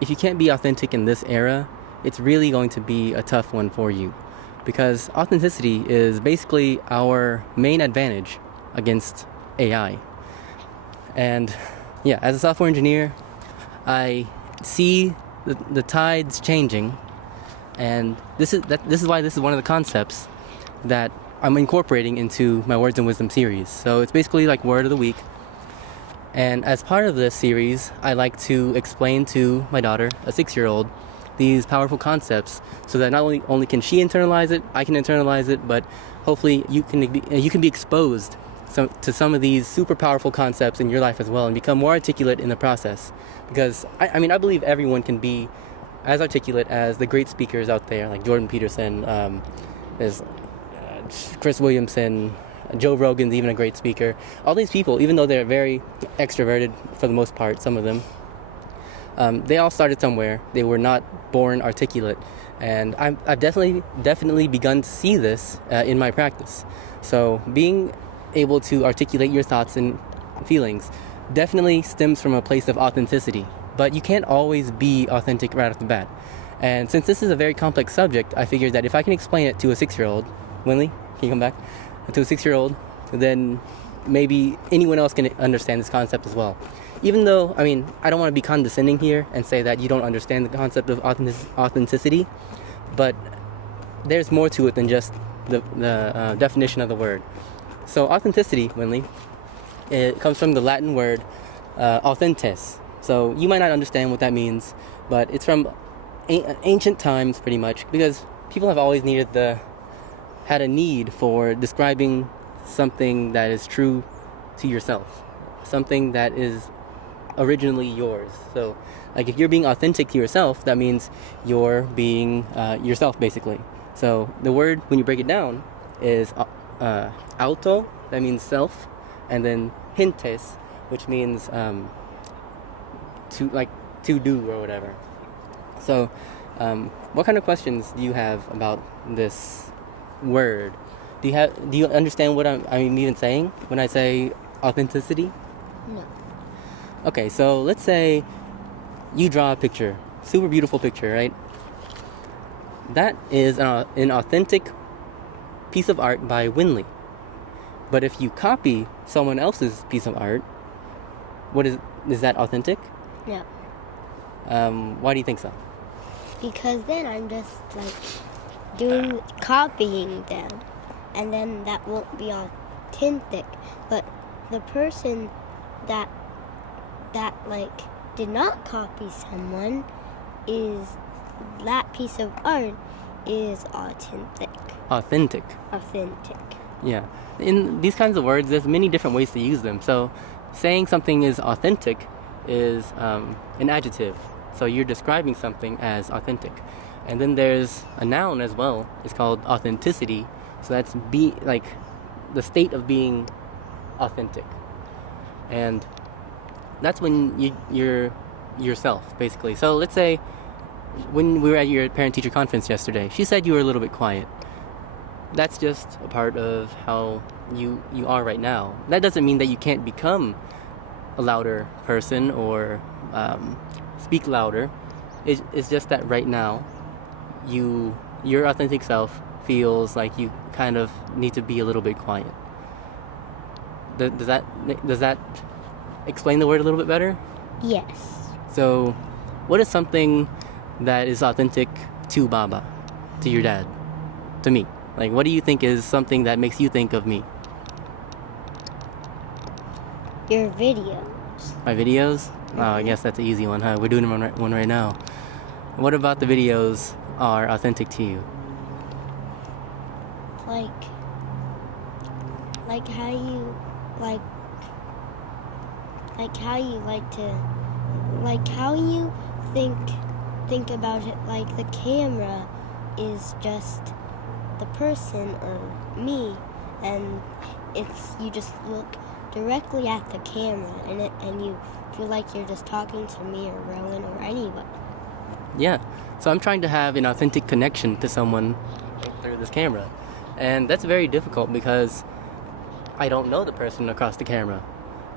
if you can't be authentic in this era, it's really going to be a tough one for you, because authenticity is basically our main advantage against AI. And yeah, as a software engineer, I see the tides changing, and this is why this is one of the concepts that I'm incorporating into my Words and Wisdom series. So it's basically like word of the week. And as part of this series, I like to explain to my daughter, a 6-year-old, these powerful concepts, so that not only can she internalize it, I can internalize it, but hopefully you can be exposed to some of these super powerful concepts in your life as well, and become more articulate in the process. Because I believe everyone can be as articulate as the great speakers out there, like Jordan Peterson, there's Chris Williamson, Joe Rogan's even a great speaker. All these people, even though they're very extroverted for the most part, some of them, they all started somewhere. They were not born articulate, and I've definitely begun to see this in my practice. So being able to articulate your thoughts and feelings definitely stems from a place of authenticity, but you can't always be authentic right off the bat. And since this is a very complex subject, I figured that if I can explain it to a 6-year-old, Winley, can you come back? To a 6-year-old, then maybe anyone else can understand this concept as well. Even though, I don't want to be condescending here and say that you don't understand the concept of authenticity, but there's more to it than just the definition of the word. So authenticity, Winley, it comes from the Latin word authentis. So you might not understand what that means, but it's from ancient times pretty much, because people have always had a need for describing something that is true to yourself, something that is originally yours. So like if you're being authentic to yourself, that means you're being yourself basically. So the word, when you break it down, is auto, that means self, and then hintes, which means to do or whatever. So what kind of questions do you have about this word? Do you understand what I'm even saying when I say authenticity? No. Okay, so let's say you draw a picture, super beautiful picture, right? That is an authentic piece of art by Winley. But if you copy someone else's piece of art, is that authentic? No. Why do you think so? Because then I'm just copying them, and then that won't be authentic. But the person that did not copy someone, that piece of art is authentic. Authentic. Yeah. In these kinds of words, there's many different ways to use them. So saying something is authentic is an adjective. So you're describing something as authentic. And then there's a noun as well. It's called authenticity. So that's the state of being authentic. And that's when you're yourself, basically. So let's say when we were at your parent-teacher conference yesterday, she said you were a little bit quiet. That's just a part of how you are right now. That doesn't mean that you can't become a louder person or speak louder. It's just that right now, your authentic self feels like you kind of need to be a little bit quiet. Does that explain the word a little bit better? Yes. So, what is something that is authentic to Baba, to your dad, to me? Like, what do you think is something that makes you think of me? Your videos. My videos? Oh, I guess that's an easy one, huh? We're doing one right now. What about the videos are authentic to you? How you think about it, like the camera is just the person or me, and you just look directly at the camera and you feel like you're just talking to me or Rowan or anybody. Yeah, so I'm trying to have an authentic connection to someone through this camera, and that's very difficult because I don't know the person across the camera.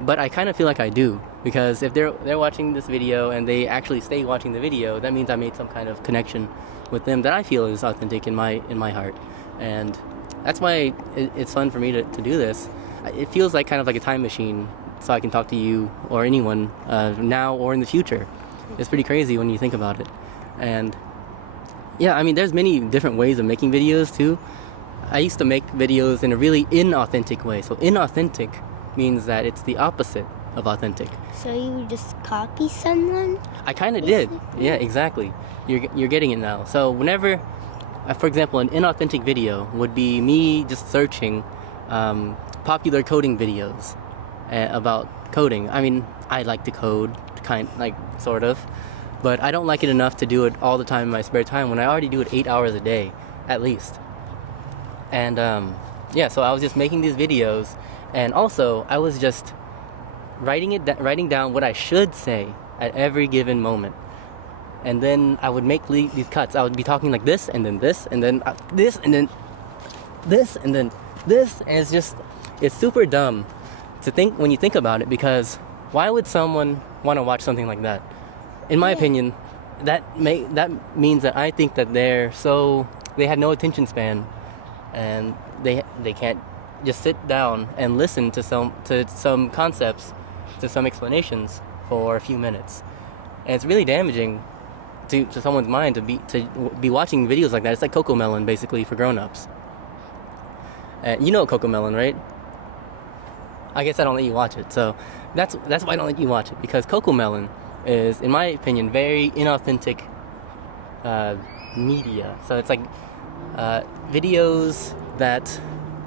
but I kind of feel like I do, because if they're watching this video and they actually stay watching the video, that means I made some kind of connection with them that I feel is authentic in my heart. And that's why it's fun for me to do this. It feels like kind of like a time machine, so I can talk to you or anyone now or in the future. It's pretty crazy when you think about it. And yeah, I mean, there's many different ways of making videos too. I used to make videos in a really inauthentic way. So inauthentic means that it's the opposite of authentic. So you just copy someone? I kind of did. Yeah, exactly. You're getting it now. So whenever, for example, an inauthentic video would be me just searching popular coding videos about coding. I mean, I like to code, sort of, but I don't like it enough to do it all the time in my spare time when I already do it 8 hours a day, at least. And yeah, so I was just making these videos, and also I was just writing down what I should say at every given moment. And then I would make these cuts. I would be talking like this, and then this, and then this, and then this, and then this, and it's super dumb to think when you think about it, because why would someone want to watch something like that? In my opinion, that means that I think that they had no attention span, and they can't just sit down and listen to some concepts, to some explanations for a few minutes. And it's really damaging to someone's mind to be watching videos like that. It's like Cocomelon, basically, for grown-ups. You know Cocomelon, right? I guess I don't let you watch it, so that's why I don't let you watch it, because Cocomelon is, in my opinion, very inauthentic media. So it's like videos that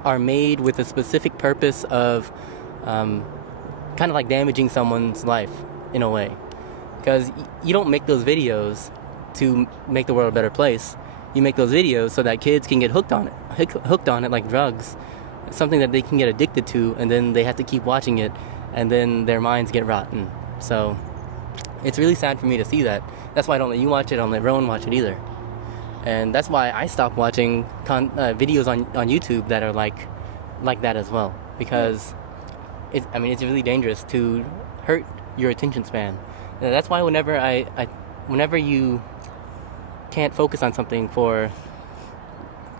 are made with a specific purpose of kind of like damaging someone's life in a way, because you don't make those videos to make the world a better place. You make those videos so that kids can get hooked on it like drugs, something that they can get addicted to, and then they have to keep watching it, and then their minds get rotten. So it's really sad for me to see that. That's why I don't let you watch it. I don't let Rowan watch it either. And that's why I stopped watching videos on YouTube that are like that as well, because it's really dangerous to hurt your attention span. And that's why whenever you can't focus on something for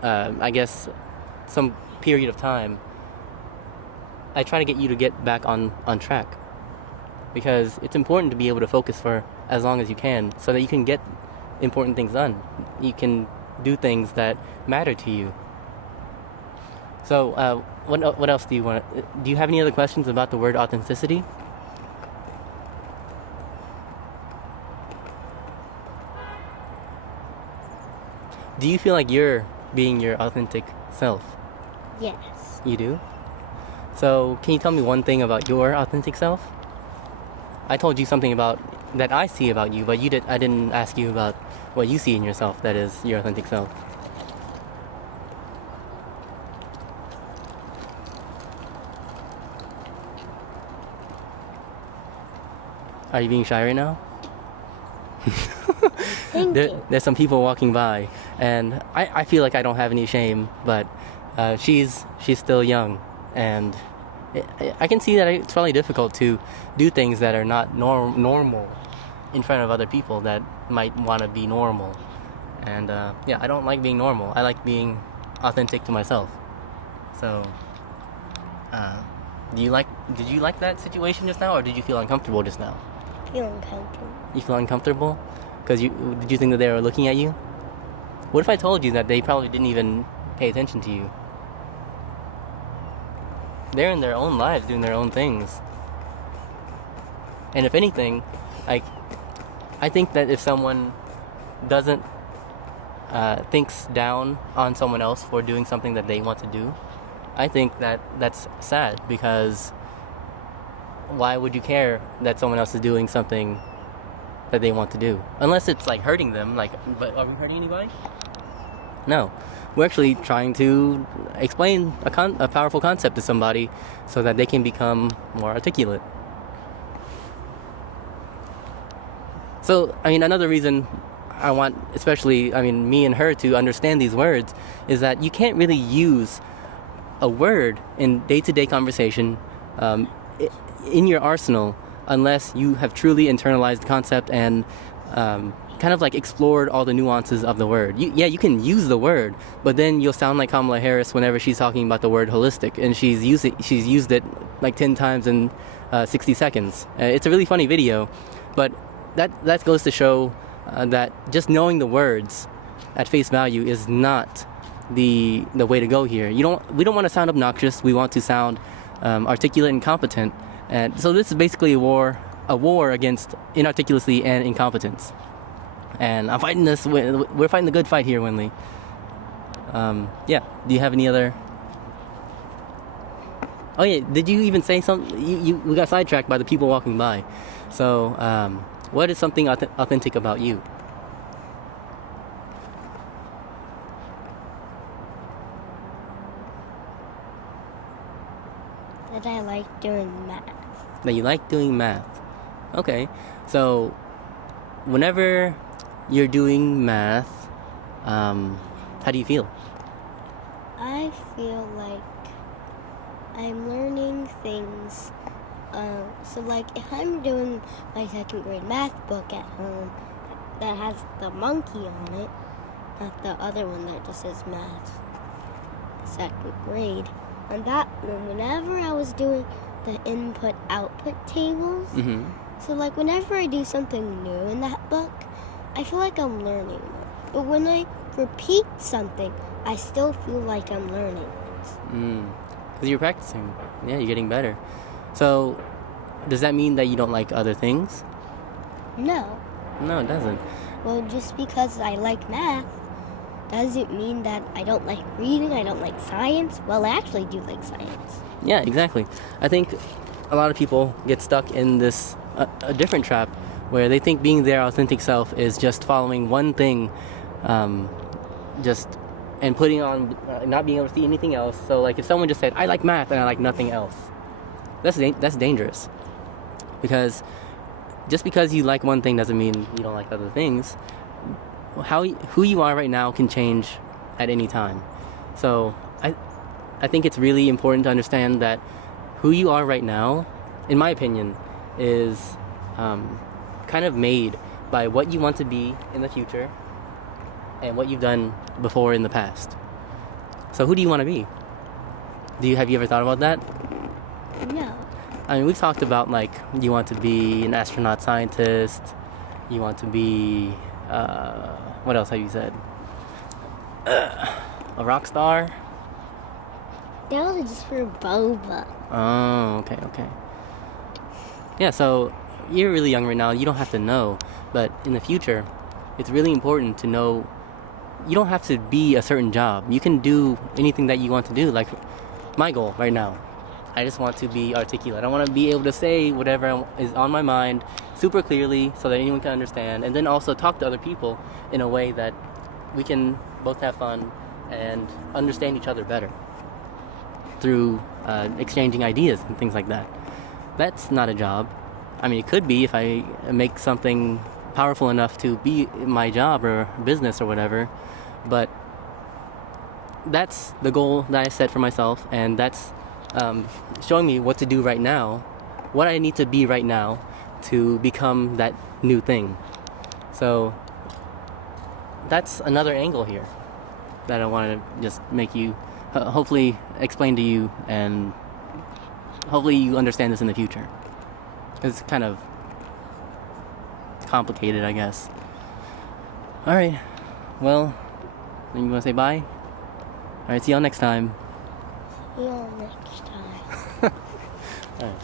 I guess some period of time, I try to get you to get back on track, because it's important to be able to focus for as long as you can, so that you can get important things done. You can do things that matter to you. So what else do you have any other questions about the word authenticity? Do you feel like you're being your authentic self? Yes. You do? So can you tell me one thing about your authentic self? I told you something about that I see about you, but I didn't ask you about what you see in yourself that is your authentic self. Are you being shy right now? There's some people walking by, and I feel like I don't have any shame, but she's still young, and I can see that it's probably difficult to do things that are not normal in front of other people that might want to be normal. And yeah, I don't like being normal. I like being authentic to myself. So did you like that situation just now, or did you feel uncomfortable just now? Feel uncomfortable. You feel uncomfortable? Did you think that they were looking at you? What if I told you that they probably didn't even pay attention to you? They're in their own lives doing their own things. And if anything, I think that if someone doesn't thinks down on someone else for doing something that they want to do, I think that that's sad, because why would you care that someone else is doing something that they want to do? Unless it's like hurting them, but are we hurting anybody? No. We're actually trying to explain a powerful concept to somebody so that they can become more articulate. So, another reason I want, especially, me and her to understand these words is that you can't really use a word in day-to-day conversation. in your arsenal unless you have truly internalized the concept and kind of like explored all the nuances of the word. You can use the word, but then you'll sound like Kamala Harris whenever she's talking about the word holistic, and she's used it like 10 times in 60 seconds. It's a really funny video, but that goes to show that just knowing the words at face value is not the way to go here. We don't want to sound obnoxious. We want to sound articulate and competent. And so this is basically a war against inarticulacy and incompetence. And I'm fighting this. We're fighting the good fight here, Winley. Yeah. Do you have any other? Oh yeah. Did you even say something? We got sidetracked by the people walking by. So, what is something authentic about you? That I like doing math. That you like doing math. Okay. So, whenever you're doing math, how do you feel? I feel like I'm learning things. So like if I'm doing my second grade math book at home that has the monkey on it, not the other one that just says math, second grade, and that one, whenever I was doing the input-output tables, so like whenever I do something new in that book, I feel like I'm learning more. But when I repeat something, I still feel like I'm learning it. Because you're practicing. Yeah, you're getting better. So, does that mean that you don't like other things? No. No, it doesn't. Well, just because I like math doesn't mean that I don't like reading, I don't like science. Well, I actually do like science. Yeah, exactly. I think a lot of people get stuck in this a different trap where they think being their authentic self is just following one thing, and putting on, not being able to see anything else. So, like, if someone just said, I like math and I like nothing else, that's dangerous. Because just because you like one thing doesn't mean you don't like other things. Who you are right now can change at any time. So I think it's really important to understand that who you are right now, in my opinion, is kind of made by what you want to be in the future and what you've done before in the past. So who do you want to be? Have you ever thought about that? No. I mean, we've talked about, like, you want to be an astronaut scientist, you want to be, what else have you said? A rock star? That was just for boba. Oh, okay. Yeah, so you're really young right now, you don't have to know, but in the future, it's really important to know you don't have to be a certain job. You can do anything that you want to do. Like, my goal right now, I just want to be articulate. I want to be able to say whatever is on my mind super clearly so that anyone can understand, and then also talk to other people in a way that we can both have fun and understand each other better through exchanging ideas and things like that. That's not a job. I mean, it could be if I make something powerful enough to be my job or business or whatever, but that's the goal that I set for myself, and that's showing me what to do right now, what I need to be right now to become that new thing. So that's another angle here that I want to just make you, hopefully explain to you, and hopefully you understand this in the future. It's kind of complicated, I guess. Alright, well, you want to say bye? Alright, see y'all next time. See you all next time. Alright.